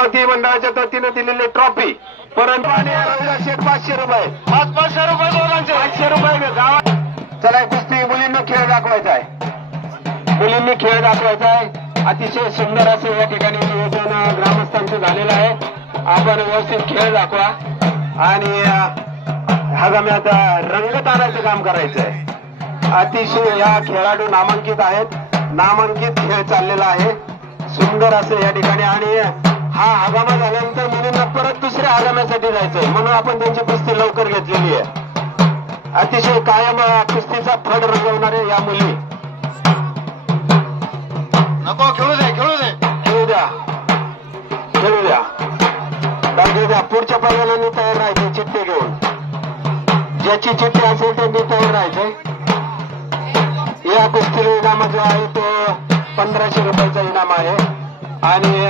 पुष्पवती मंडळाच्या वतीने दिलेली ट्रॉफी परंतु आणि शेट 500 रुपये 500 रुपये दोघांचे 500 रुपये गावात. चला कुस्ती मुलींना खेळ दाखवायचा आहे. मुलींनी खेळ दाखवायचा आहे. अतिशय सुंदर असे या ठिकाणी नियोजन ग्रामस्थांचं झालेलं आहे. आपण व्यवस्थित खेळ दाखवा आणि हंगामात रंगत आणायचं काम करायचं आहे. अतिशय या खेळाडू नामांकित आहेत. नामांकित खेळ चाललेला आहे सुंदर असे या ठिकाणी. आणि हा हंगामा झाल्यानंतर मुलींना परत दुसऱ्या हंगामासाठी जायचंय म्हणून आपण त्यांची कुस्ती लवकर घेतलेली आहे. अतिशय कायम कुस्तीचा फड रंगवणारे या मुली. नको खेळू दे खेळू दे खेळू द्या खेळू द्या दाखवू द्या. पुढच्या पैलवानांनी तयार राहायचे चिठ्ठी घेऊन. ज्याची चिठ्ठी असेल त्यांनी तयार राहायचंय. या कुस्तीला इनाम जो आहे तो 1500 रुपयाचा इनाम आहे. आणि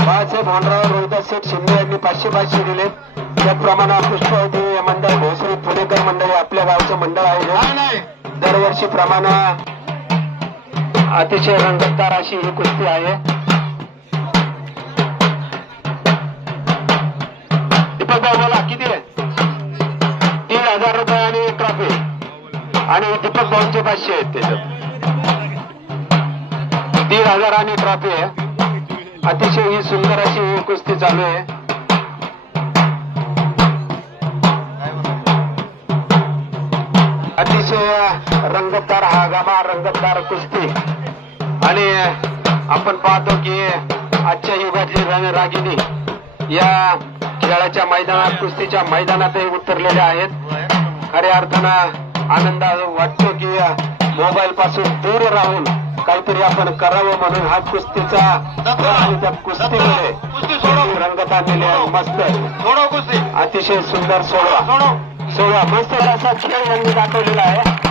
बाळासाहेब होंडराव रोहिदास शेठ शिंदे यांनी 500 दिले. त्याप्रमाणे पुष्पवती मंडळ भोसरी पुणेकर मंडळी आपल्या गावचं मंडळ आहे. दरवर्षीप्रमाणे अतिशय रंगतदार अशी ही कुस्ती आहे. दीपक भाऊ मला किती आहे? 3000 रुपये आणि ट्रॉफी आणि दीपक भाऊंचे 500 आहेत त्याच्यात. 3000 आणि ट्रॉफी आहे. अतिशय ही सुंदर अशी ही कुस्ती चालू आहे. अतिशय रंगतदार हंगामा रंगतदार कुस्ती. आणि आपण पाहतो की आजच्या युगातली रणरागिणी या खेळाच्या मैदानात कुस्तीच्या मैदानातही उतरलेल्या आहेत. खऱ्या अर्थानं आनंद वाटतो की मोबाईल पासून दूर राहून काहीतरी आपण करावं म्हणून हा कुस्तीचा आणि त्या कुस्तीमध्ये रंगत आणलेली आहे. मस्त सोडव कुस्ती अतिशय सुंदर सोडवा मस्त असा खेळ यांनी दाखवलेला आहे.